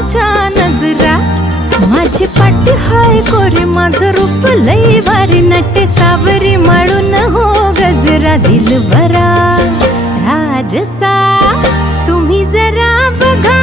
तुमच्या नजरा माझी पाटी हाय कोरी माझं रूप लई भारी नटे सावरी माळून हो गजरा दिलबरा राजसा तुम्ही जरा बघा